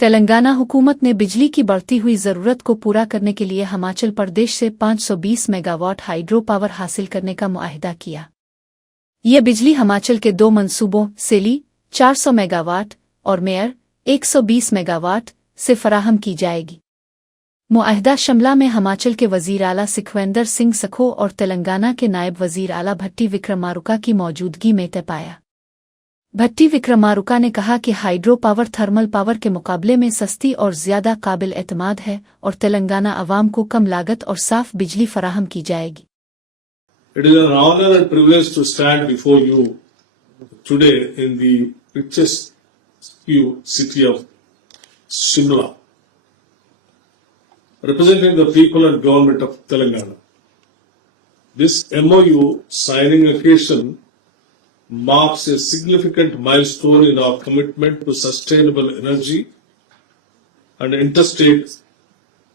तेलंगाना हुकूमत ने बिजली की बढ़ती हुई ज़रूरत को पूरा करने के लिए हिमाचल प्रदेश से 520 मेगावाट हाइड्रो पावर हासिल करने का मुआहिदा किया। यह बिजली हिमाचल के दो मंसूबों सेली 400 मेगावाट और मेयर 120 मेगावाट से फराहम की जाएगी। मुआहिदा शिमला में हिमाचल के वज़ीर आला सुखविंदर सिंह सखो और तेलंगाना के नायब वज़ीर आला भट्टी विक्रमारुका की मौजूदगी में तय पाया। भट्टी विक्रमारुका ने कहा कि हाइड्रो पावर थर्मल पावर के मुकाबले में सस्ती और ज़्यादा काबिल एतमाद है और तेलंगाना अवाम को कम लागत और साफ बिजली फराहम की जाएगी। It is an honor and privilege to stand before you today in the richest city of Shimla, representing the people and government of Telangana. This MoU signing occasion marks a significant milestone in our commitment to sustainable energy and interstate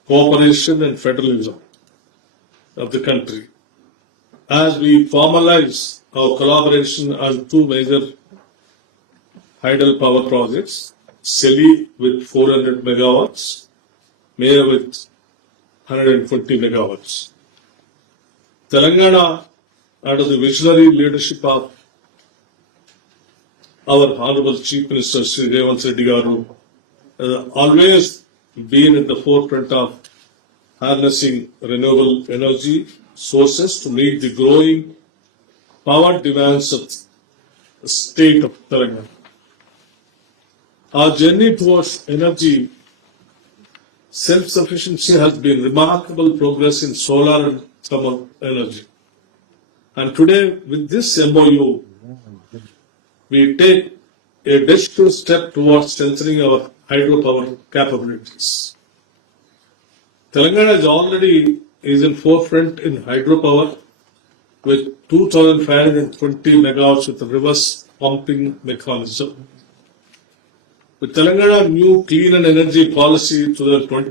cooperation and federalism of the country. As we formalize our collaboration on two major hydropower projects, Seli with 400 megawatts, Meyer with 120 megawatts. Telangana, under the visionary leadership of our Honorable Chief Minister Sri Revanth Reddy Garu, has always been at the forefront of harnessing renewable energy sources to meet the growing power demands of the state of Telangana. Our journey towards energy self-sufficiency has been remarkable progress in solar and thermal energy. And today, with this MoU, we take a decisive step towards strengthening our hydropower capabilities. Telangana is in forefront in hydropower with 2,520 megawatts with a reverse pumping mechanism. With Telangana new clean and energy policy 2020